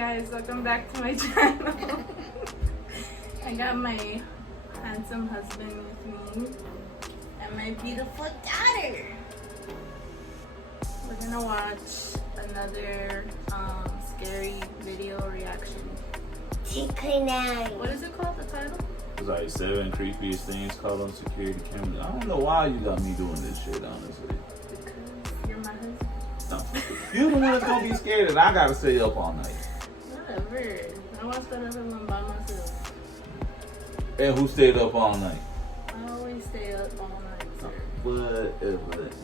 guys, welcome back to my channel. I got my handsome husband with me and my beautiful daughter. We're gonna watch another scary video reaction. What is it called, the title? It's like 7 creepiest things caught on security cameras. I don't know why you got me doing this shit, honestly. Because you're my husband. No. You're the one that's gonna be scared and I gotta stay up all night. Whatever. I watched that other one by myself. And who stayed up all night? I always stay up all night, sir. But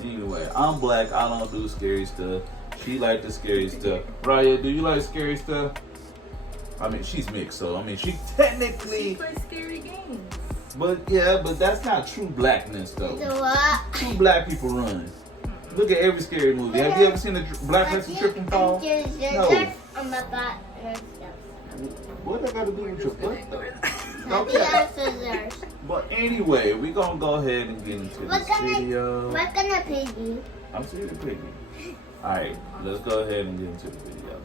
anyway, I'm black. I don't do scary stuff. She like the scary stuff. Raya, do you like scary stuff? I mean, she's mixed, so I mean, she technically. She plays scary games. But yeah, but that's not true blackness, though. So what? True black people run. Look at every scary movie. Have you ever seen a black person trip and fall? No. On my butt. What that got to do with your butt? Okay. But anyway, we gonna go ahead and get into this video. What kind of piggy? I'm serious, piggy. All right, let's go ahead and get into the video.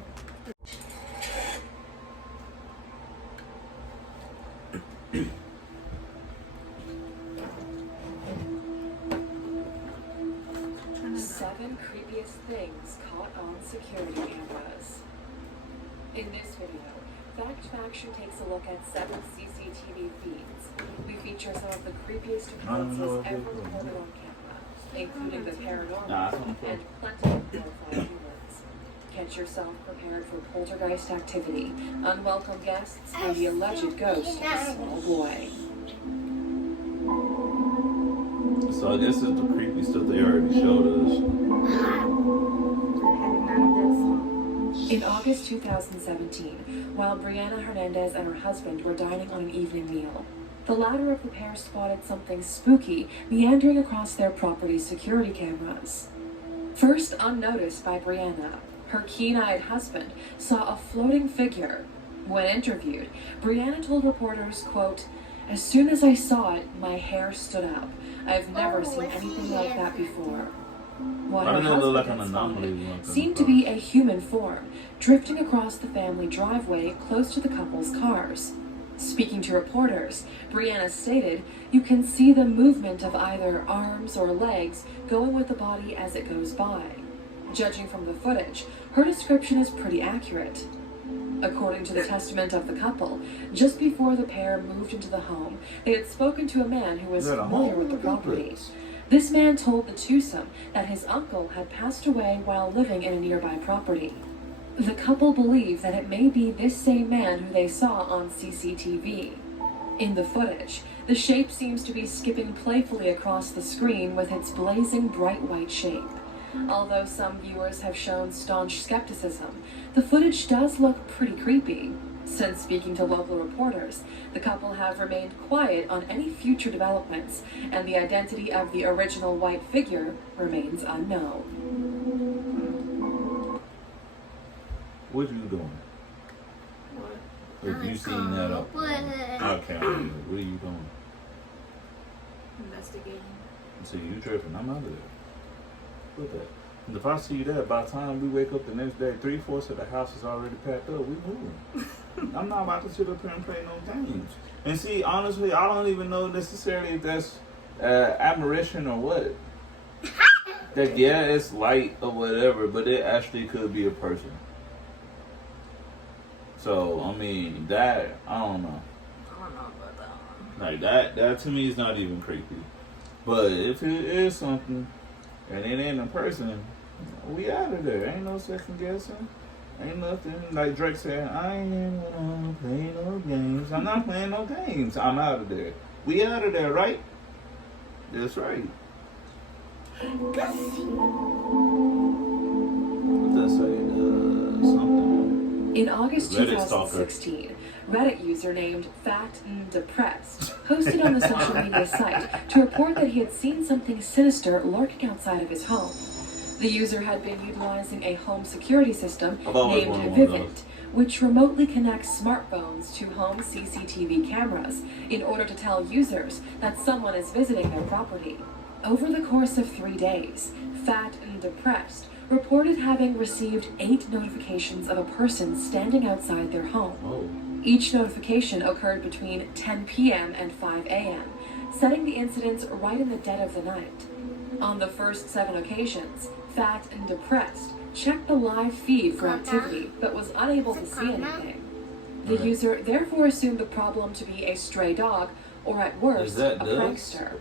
Seven creepiest things caught on security cameras. In this video, Fact Faction takes a look at 7 CCTV feeds. We feature some of the creepiest occurrences ever recorded on camera, including the paranormal and plenty of horrifying humans. Get yourself prepared for poltergeist activity, unwelcome guests, and the alleged ghost of a small boy. So I guess it's the creepy stuff they already showed us. In August 2017, while Brianna Hernandez and her husband were dining on an evening meal, the latter of the pair spotted something spooky meandering across their property's security cameras. First unnoticed by Brianna, her keen-eyed husband saw a floating figure. When interviewed, Brianna told reporters, quote, "As soon as I saw it, my hair stood up. I've never seen anything like that before." What her husband had spotted seemed to be a human form, drifting across the family driveway close to the couple's cars. Speaking to reporters, Brianna stated, "You can see the movement of either arms or legs going with the body as it goes by." Judging from the footage, her description is pretty accurate. According to the testament of the couple, just before the pair moved into the home, they had spoken to a man who was familiar with the property. This man told the twosome that his uncle had passed away while living in a nearby property. The couple believe that it may be this same man who they saw on CCTV. In the footage, the shape seems to be skipping playfully across the screen with its blazing bright white shape. Although some viewers have shown staunch skepticism, the footage does look pretty creepy. Since speaking to local reporters, the couple have remained quiet on any future developments, and the identity of the original white figure remains unknown. What you doing? What? Have you seen that up? Okay, what are you doing? Investigating. So you tripping? I'm out of there. Look at that. And if I see that, by the time we wake up the next day, 3/4 of the house is already packed up. We moving. I'm not about to sit up here and play no games. And see, honestly, I don't even know necessarily if that's admiration or what. That yeah, it's light or whatever, but it actually could be a person. So I mean, that I don't know. I don't know about that one. Like that to me is not even creepy. But if it is something and it ain't a person, we out of there. Ain't no second guessing. Ain't nothing. Like Drake said, I ain't gonna play no games. I'm not playing no games. I'm out of there. We out of there, right? That's right. What does that say? Something. In August 2016, Reddit user named Fat and Depressed posted on the social media site to report that he had seen something sinister lurking outside of his home. The user had been utilizing a home security system named Vivint, which remotely connects smartphones to home CCTV cameras in order to tell users that someone is visiting their property. Over the course of 3 days, Fat and Depressed reported having received 8 notifications of a person standing outside their home. Oh. Each notification occurred between 10 p.m. and 5 a.m., setting the incidents right in the dead of the night. On the first 7 occasions, Fat and Depressed checked the live feed for activity, but was unable to see anything. The user therefore assumed the problem to be a stray dog, or at worst, a prankster.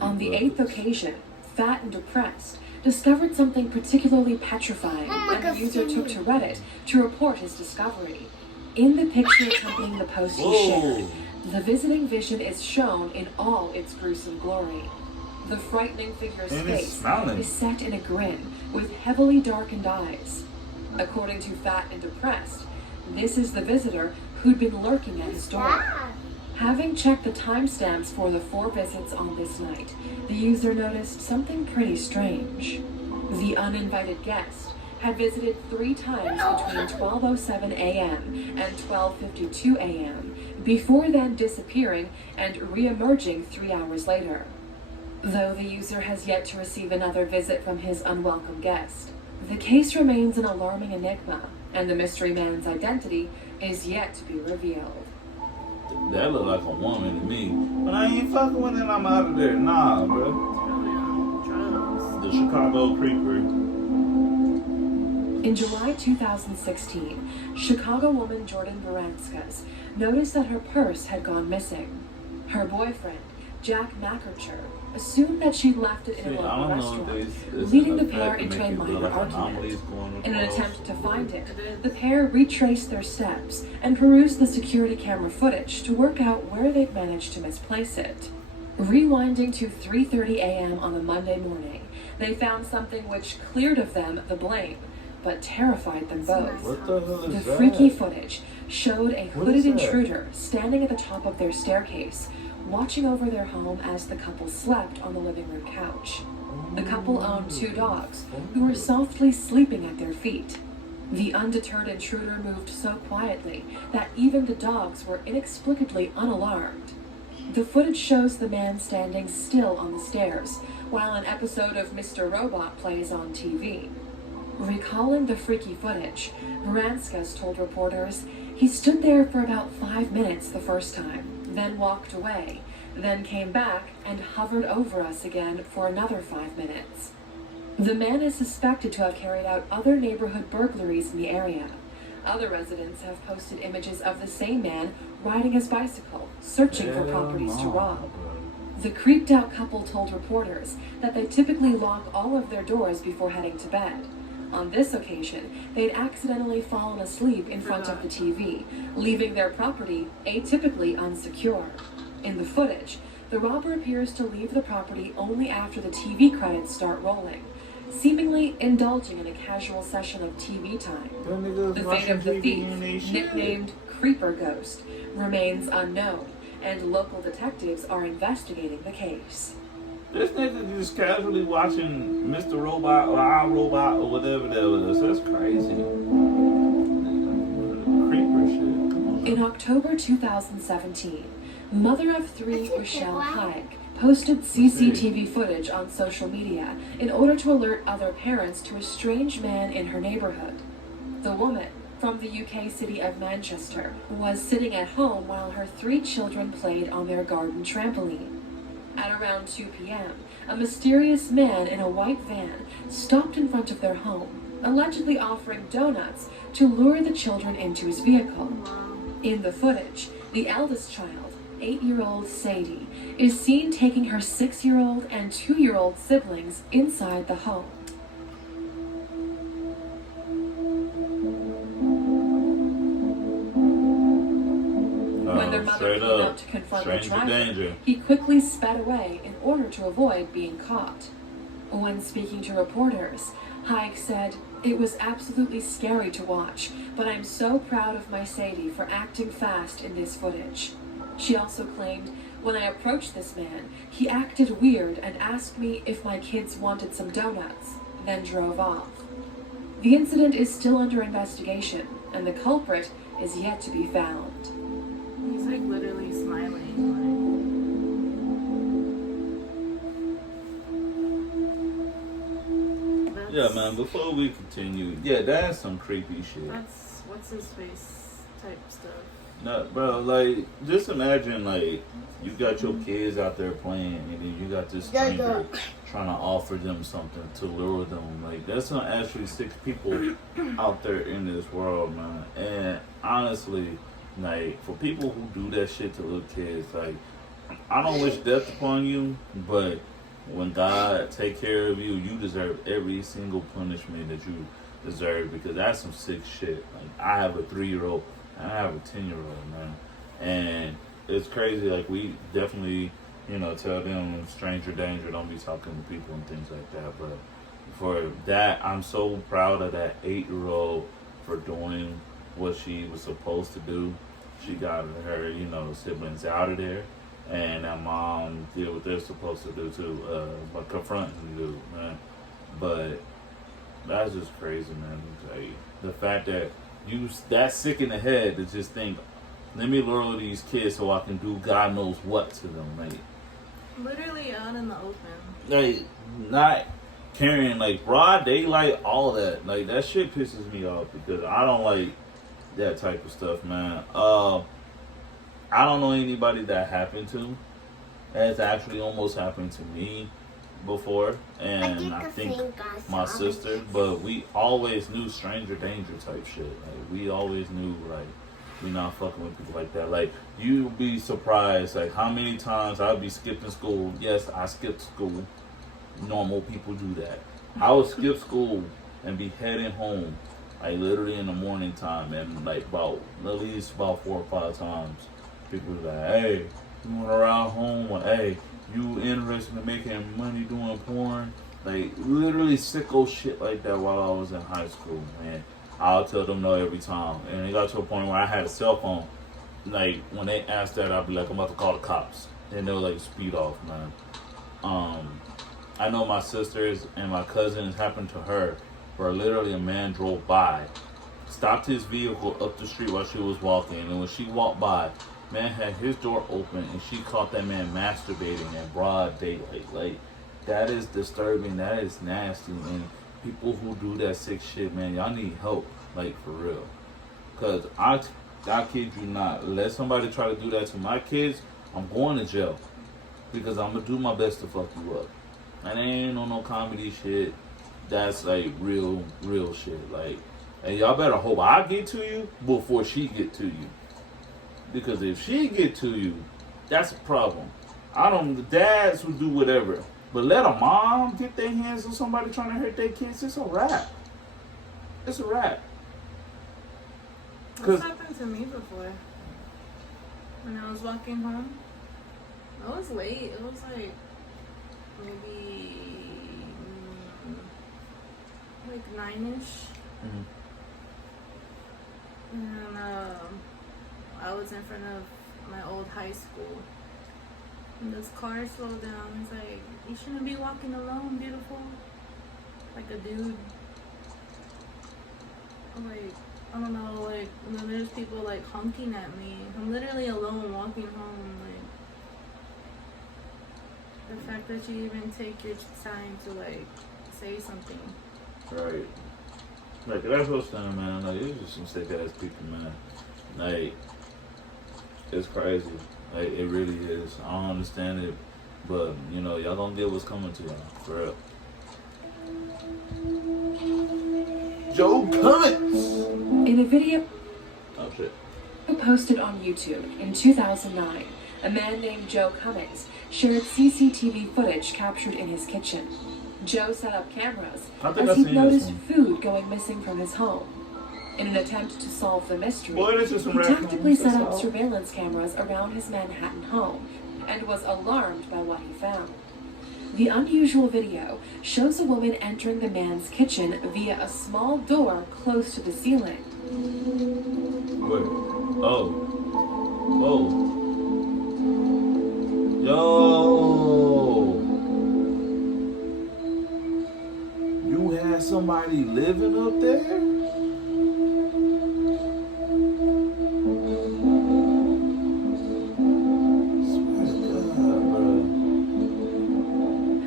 On the 8th occasion, Fat and Depressed discovered something particularly petrifying, and the user took to Reddit to report his discovery. In the picture accompanying the post he shared, the visiting vision is shown in all its gruesome glory. The frightening figure's face is set in a grin with heavily darkened eyes. According to Fat and Depressed, this is the visitor who'd been lurking at his door. Having checked the timestamps for the 4 visits on this night, the user noticed something pretty strange. The uninvited guest had visited 3 times between 12:07 a.m. and 12:52 a.m., before then disappearing and re-emerging 3 hours later. Though the user has yet to receive another visit from his unwelcome guest, the case remains an alarming enigma, and the mystery man's identity is yet to be revealed. That look like a woman to me. But I ain't fucking with it, I'm out of there. Nah, bro. Probably on drugs. The Chicago Creeper. In July 2016, Chicago woman Jordan Baranskis noticed that her purse had gone missing. Her boyfriend, Jack Mackercher, assumed that she'd left it in a local restaurant, leading the pair into a minor argument. In an attempt to find it, the pair retraced their steps and perused the security camera footage to work out where they'd managed to misplace it. Rewinding to 3:30 a.m. on a Monday morning, they found something which cleared of them the blame, but terrified them both. What the hell is The that? freaky footage showed a hooded intruder standing at the top of their staircase, watching over their home as the couple slept on the living room couch. The couple owned 2 dogs, who were softly sleeping at their feet. The undeterred intruder moved so quietly that even the dogs were inexplicably unalarmed. The footage shows the man standing still on the stairs, while an episode of Mr. Robot plays on TV. Recalling the freaky footage, Baranskis told reporters he stood there for about 5 minutes the first time, then walked away, then came back and hovered over us again for another 5 minutes. The man is suspected to have carried out other neighborhood burglaries in the area. Other residents have posted images of the same man riding his bicycle, searching for properties to rob. The creeped out couple told reporters that they typically lock all of their doors before heading to bed. On this occasion, they'd accidentally fallen asleep in front of the TV, leaving their property atypically unsecured. In the footage, the robber appears to leave the property only after the TV credits start rolling, seemingly indulging in a casual session of TV time. The fate of the thief, nicknamed Creeper Ghost, remains unknown, and local detectives are investigating the case. This nigga just casually watching Mr. Robot or Our Robot or whatever that was. That's crazy. Creeper shit. In October 2017, mother of 3 Rochelle Hayek posted CCTV footage on social media in order to alert other parents to a strange man in her neighborhood. The woman, from the UK city of Manchester, was sitting at home while her 3 children played on their garden trampoline. At around 2 p.m., a mysterious man in a white van stopped in front of their home, allegedly offering donuts to lure the children into his vehicle. In the footage, the eldest child, 8-year-old Sadie, is seen taking her 6-year-old and 2-year-old siblings inside the home. When their mother came out to confront the driver, he quickly sped away in order to avoid being caught. When speaking to reporters, Hayek said, "It was absolutely scary to watch, but I'm so proud of my Sadie for acting fast in this footage." She also claimed, "When I approached this man, he acted weird and asked me if my kids wanted some donuts, then drove off." The incident is still under investigation, and the culprit is yet to be found. He's like literally smiling. Yeah, Yeah, man, before we continue, yeah, that's some creepy shit. That's what's his face type stuff. No, bro, like, just imagine, like, you got your kids out there playing, and then you got this stranger trying to offer them something to lure them. Like, that's not actually 6 people out there in this world, man. And honestly, like, for people who do that shit to little kids, like, I don't wish death upon you, but when God take care of you, you deserve every single punishment that you deserve, because that's some sick shit. Like, I have a 3-year-old, and I have a 10-year-old, man. And it's crazy, like, we definitely, tell them stranger danger, don't be talking to people and things like that. But for that, I'm so proud of that 8-year-old for doing what she was supposed to do. She got her, siblings out of there. And that mom did what they're supposed to do too, by confronting the dude, man. But that's just crazy, man. Like, the fact that you that sick in the head to just think, let me lure these kids so I can do God knows what to them, like. Literally out in the open. Like, not carrying, like, broad daylight, all that. Like, that shit pisses me off because I don't like that type of stuff, man. I don't know anybody that happened to. It's actually almost happened to me before, and I think my sister. But we always knew stranger danger type shit. Like, we always knew, like, we not fucking with people like that. Like, you'd be surprised, like, how many times I'd be skipping school. Yes, I skipped school. Normal people do that. I would skip school and be heading home, like, literally in the morning time, and, like, at least about 4 or 5 times. People be like, hey, you want around home? Or, hey, you interested in making money doing porn? Like, literally sicko shit like that while I was in high school, man. I'll tell them no every time. And it got to a point where I had a cell phone. Like, when they asked that, I'd be like, I'm about to call the cops. And they'll, like, speed off, man. I know my sisters and my cousins happened to her, where literally a man drove by, stopped his vehicle up the street while she was walking, and when she walked by, man had his door open, and she caught that man masturbating in broad daylight. Like, that is disturbing. That is nasty. And people who do that sick shit, man, y'all need help. Like, for real. Because I kid you not. Let somebody try to do that to my kids, I'm going to jail. Because I'm going to do my best to fuck you up. And it ain't no comedy shit. That's, like, real shit. Like, and y'all better hope I get to you before she get to you. Because if she get to you, that's a problem. The dads would do whatever. But let a mom get their hands on somebody trying to hurt their kids, it's a wrap. It's a wrap. This happened to me before. When I was walking home. It was late. It was like maybe like 9-ish. Mm-hmm. And I was in front of my old high school. And this car slowed down. It's like, you shouldn't be walking alone, beautiful. Like a dude. Like, I don't know, like, and then there's people like honking at me. I'm literally alone walking home. Like, the fact that you even take your time to like say something. Right. Like, that's what's saying, man. Like, it's just some sick ass people, man. Like, it's crazy. Like, it really is. I don't understand it, but y'all gonna get what's coming to y'all, for real. Joe Cummings! In a video Oh shit. posted on YouTube in 2009, a man named Joe Cummings shared CCTV footage captured in his kitchen. Joe set up cameras as he noticed food going missing from his home. In an attempt to solve the mystery, he tactically set up surveillance cameras around his Manhattan home and was alarmed by what he found. The unusual video shows a woman entering the man's kitchen via a small door close to the ceiling. Wait. Oh. Whoa. Yo. You had somebody living up there?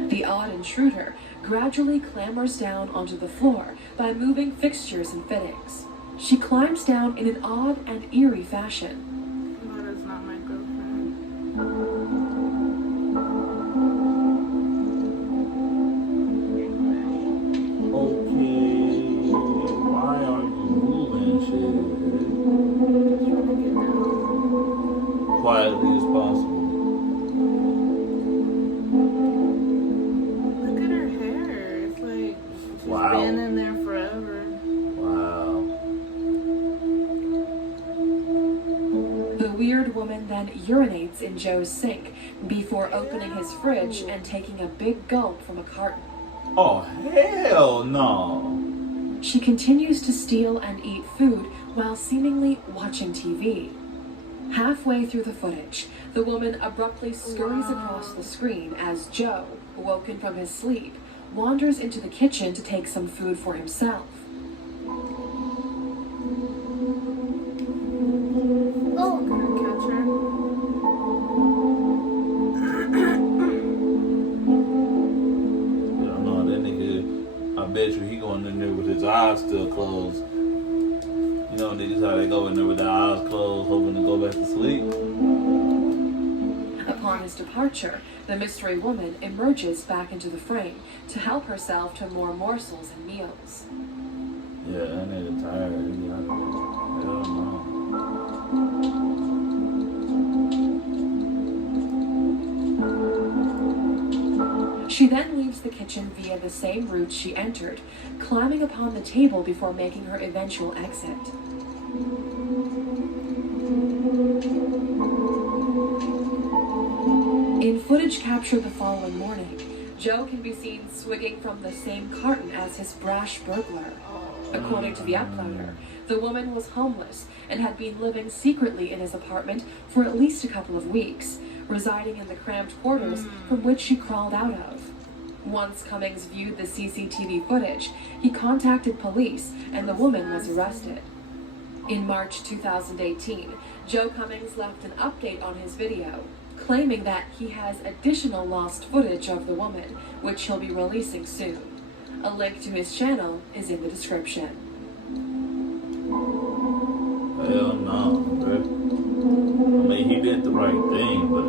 The odd intruder gradually clambers down onto the floor by moving fixtures and fittings. She climbs down in an odd and eerie fashion. That is not my girlfriend. Okay, why are you moving shit? Just trying to get down. Quietly as possible. Look at her hair. It's like she's Wow. been in there forever. Wow. The weird woman then urinates in Joe's sink before opening his fridge and taking a big gulp from a carton. Oh, hell no. She continues to steal and eat food while seemingly watching TV. Halfway through the footage, the woman abruptly scurries across the screen as Joe, woken from his sleep, wanders into the kitchen to take some food for himself. Oh, Gonna catch her. You don't know that nigga. I bet you he going in there with his eyes still closed. You know niggas how they go in there with their eyes closed, hoping to go back to sleep. Upon his departure, the mystery woman emerges back into the frame to help herself to more morsels and meals. Yeah, that nigga tired. He out there. Hell no. She then leaves the kitchen via the same route she entered, climbing upon the table before making her eventual exit. In footage captured the following morning, Joe can be seen swigging from the same carton as his brash burglar. According to the uploader, the woman was homeless and had been living secretly in his apartment for at least a couple of weeks, residing in the cramped quarters from which she crawled out of. Once Cummings viewed the CCTV footage, he contacted police and the woman was arrested. In March 2018, Joe Cummings left an update on his video, claiming that he has additional lost footage of the woman, which he'll be releasing soon. A link to his channel is in the description. Hell no, bro. I mean, he did the right thing, but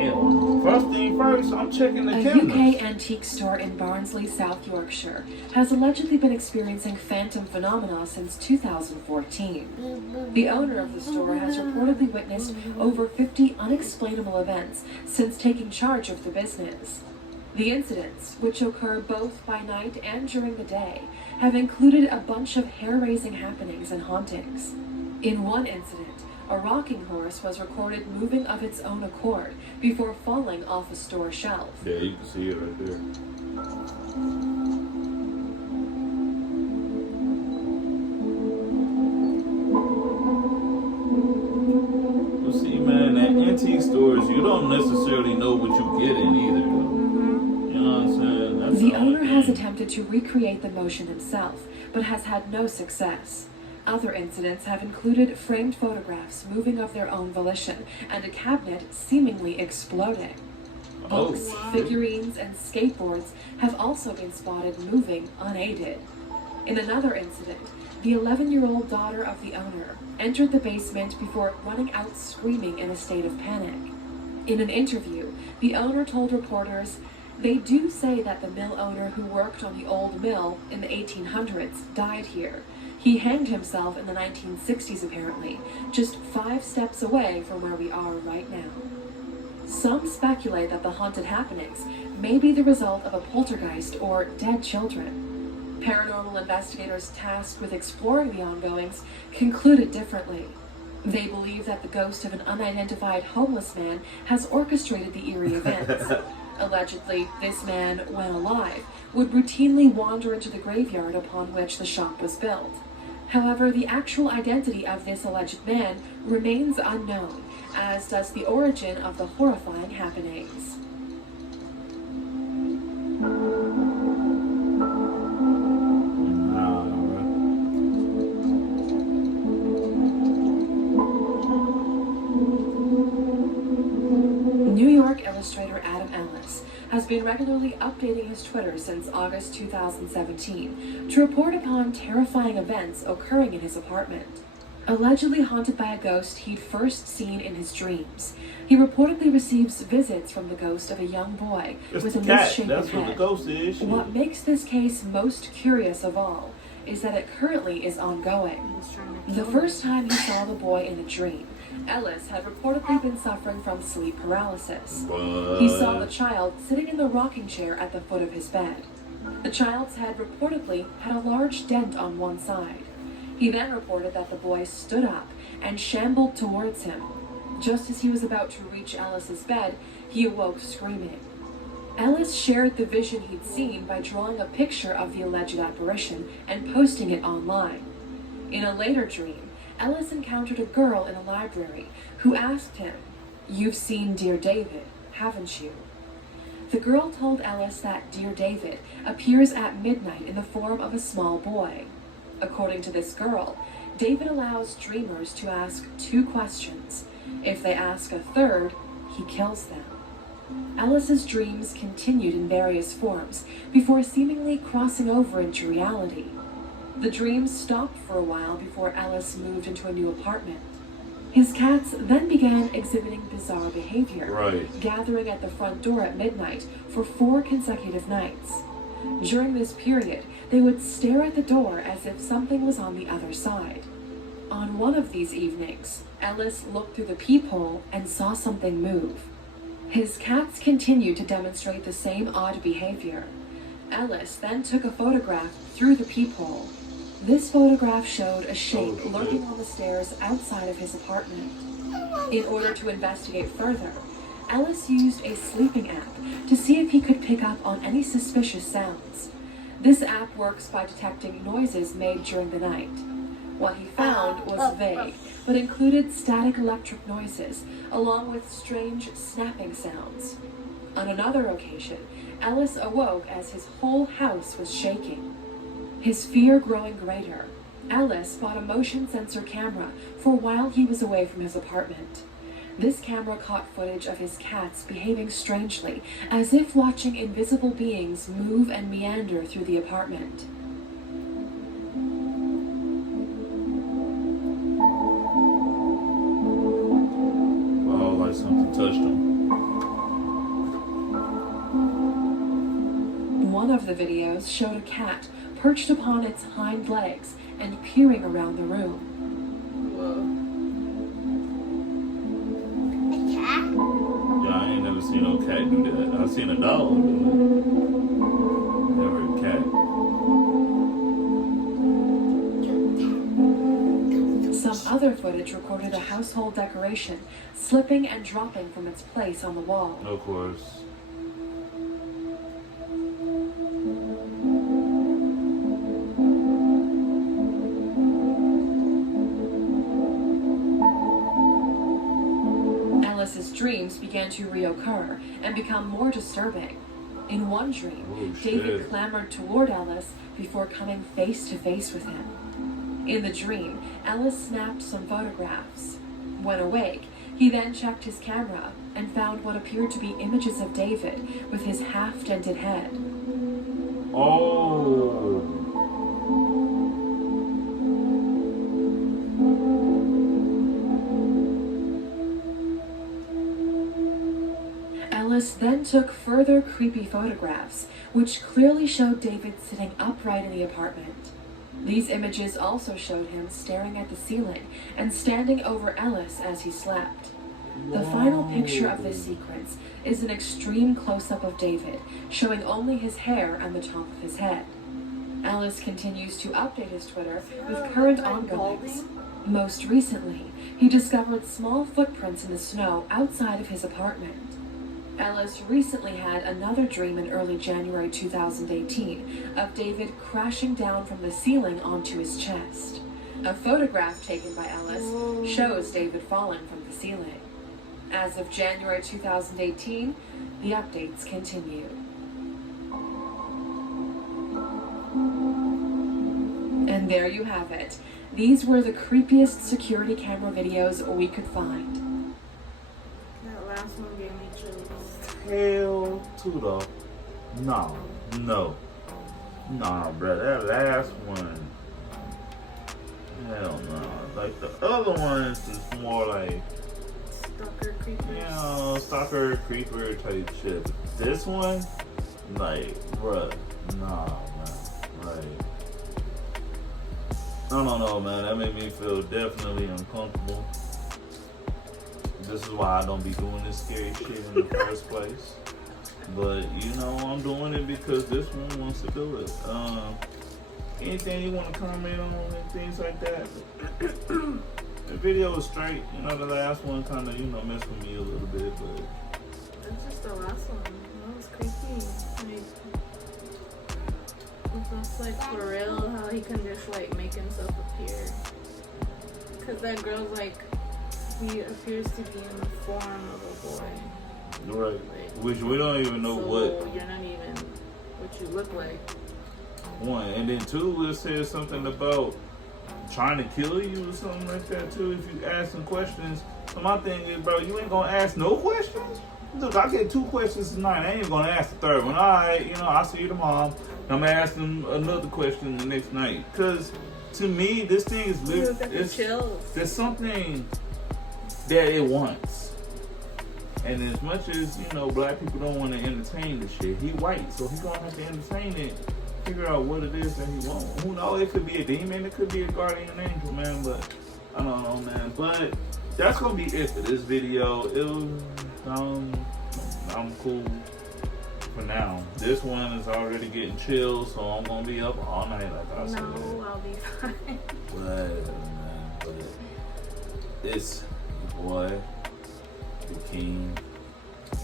hell no. First thing first, I'm checking the A cameras. UK antique store in Barnsley, South Yorkshire, has allegedly been experiencing phantom phenomena since 2014. The owner of the store has reportedly witnessed over 50 unexplainable events since taking charge of the business. The incidents, which occur both by night and during the day, have included a bunch of hair-raising happenings and hauntings. In one incident, a rocking horse was recorded moving of its own accord before falling off a store shelf. Yeah, you can see it right there. You see, man, at antique stores, you don't necessarily know what you get in either, though. You know what I'm saying? That's The only owner has thing. attempted to recreate the motion himself, but has had no success. Other incidents have included framed photographs moving of their own volition and a cabinet seemingly exploding. Oh, Books, wow. figurines, and skateboards have also been spotted moving unaided. In another incident, the 11-year-old daughter of the owner entered the basement before running out screaming in a state of panic. In an interview, the owner told reporters, "They do say that the mill owner who worked on the old mill in the 1800s died here. He hanged himself in the 1960s apparently, just 5 steps away from where we are right now." Some speculate that the haunted happenings may be the result of a poltergeist or dead children. Paranormal investigators tasked with exploring the ongoings concluded differently. They believe that the ghost of an unidentified homeless man has orchestrated the eerie events. Allegedly, this man, when alive, would routinely wander into the graveyard upon which the shop was built. However, the actual identity of this alleged man remains unknown, as does the origin of the horrifying happenings. Nah, bro. New York illustrator Adam Ellis has been regularly updating his Twitter since August 2017 to report upon terrifying events occurring in his apartment. Allegedly haunted by a ghost he'd first seen in his dreams, he reportedly receives visits from the ghost of a young boy with a misshapen That's head. what the ghost is. What makes this case most curious of all is that it currently is ongoing. He's trying to The kill first time he saw the boy in a dream, Ellis had reportedly been suffering from sleep paralysis. He saw the child sitting in the rocking chair at the foot of his bed. The child's head reportedly had a large dent on one side. He then reported that the boy stood up and shambled towards him. Just as he was about to reach Ellis's bed, he awoke screaming. Ellis shared the vision he'd seen by drawing a picture of the alleged apparition and posting it online. In a later dream, Ellis encountered a girl in a library who asked him, "You've seen Dear David, haven't you?" The girl told Ellis that Dear David appears at midnight in the form of a small boy. According to this girl, David allows dreamers to ask 2 questions. If they ask a third, he kills them. Ellis's dreams continued in various forms before seemingly crossing over into reality. The dreams stopped for a while before Ellis moved into a new apartment. His cats then began exhibiting bizarre behavior, gathering at the front door at midnight for 4 consecutive nights. During this period, they would stare at the door as if something was on the other side. On one of these evenings, Ellis looked through the peephole and saw something move. His cats continued to demonstrate the same odd behavior. Ellis then took a photograph through the peephole. This photograph showed a shape lurking on the stairs outside of his apartment. In order to investigate further, Ellis used a sleeping app to see if he could pick up on any suspicious sounds. This app works by detecting noises made during the night. What he found was vague, but included static electric noises, along with strange snapping sounds. On another occasion, Ellis awoke as his whole house was shaking. His fear growing greater, Ellis bought a motion sensor camera for while he was away from his apartment. This camera caught footage of his cats behaving strangely, as if watching invisible beings move and meander through the apartment. Wow, like something touched him. One of the videos showed a cat perched upon its hind legs and peering around the room. Whoa. A cat? Yeah, I ain't never seen no cat do that. I've seen a dog do it. Never a cat. Some other footage recorded a household decoration slipping and dropping from its place on the wall. Of course. Ellis's dreams began to reoccur and become more disturbing. In one dream, David clambered toward Ellis before coming face to face with him. In the dream, Ellis snapped some photographs. When awake, he then checked his camera and found what appeared to be images of David with his half-dented head. Oh. Ellis then took further creepy photographs, which clearly showed David sitting upright in the apartment. These images also showed him staring at the ceiling and standing over Ellis as he slept. The final picture of this sequence is an extreme close-up of David, showing only his hair and the top of his head. Ellis continues to update his Twitter with current ongoings. Most recently, he discovered small footprints in the snow outside of his apartment. Ellis recently had another dream in early January 2018 of David crashing down from the ceiling onto his chest. A photograph taken by Ellis shows David falling from the ceiling. As of January 2018, the updates continue. And there you have it. These were the creepiest security camera videos we could find. That last one gave me chills. hell to the no. Nah, bro, that last one, hell no. Like the other ones is more like, Stalker creepers. you know, stalker creeper type shit. This one, like, bruh, nah, man. Like, I don't know, man. That made me feel definitely uncomfortable. This is why I don't be doing this scary shit in the first place. But, you know, I'm doing it because this one wants to do it. Anything you want to comment on and things like that? The video was straight. You know, the last one kind of, you know, messed with me a little bit, but... That's just the last one. That was creepy. Like, that's like for real how he can just like make himself appear. Cause that girl's like, he appears to be in the form of a boy. Right. Like, which we don't even know so what. You're not even what you look like. One. And then two, it says something about trying to kill you or something like that too if you ask some questions. So my thing is, bro, you ain't gonna ask no questions? Look, I get 2 questions tonight. I ain't gonna ask the third one. Alright, you know, I'll see you tomorrow. I'm gonna ask them another question the next night. Cause to me, this thing is there's something that it wants. And as much as, you know, black people don't want to entertain the shit, he white, so he gonna have to entertain it, figure out what it is that he wants. Who knows? It could be a demon, it could be a guardian angel, man, but I don't know, man. But that's gonna be it for this video. It was, I'm cool for now. This one is already getting chill, so I'm gonna be up all night, like I said. No, I'll be fine. Whatever, man. But it's the boy, the king,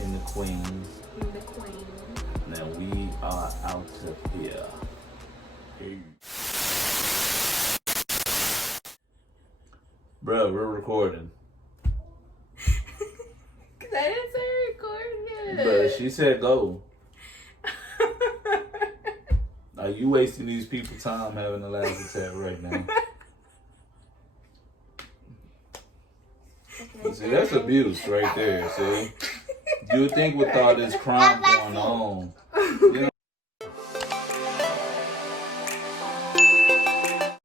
and the queen. I'm the queen. Now we are out of here. Bruh, we're recording. Cause I didn't say record yet. But she said go. Are you wasting these people's time having a laugh attack right now? Okay. See, that's abuse right there, see? You would think with all this crime going on, you know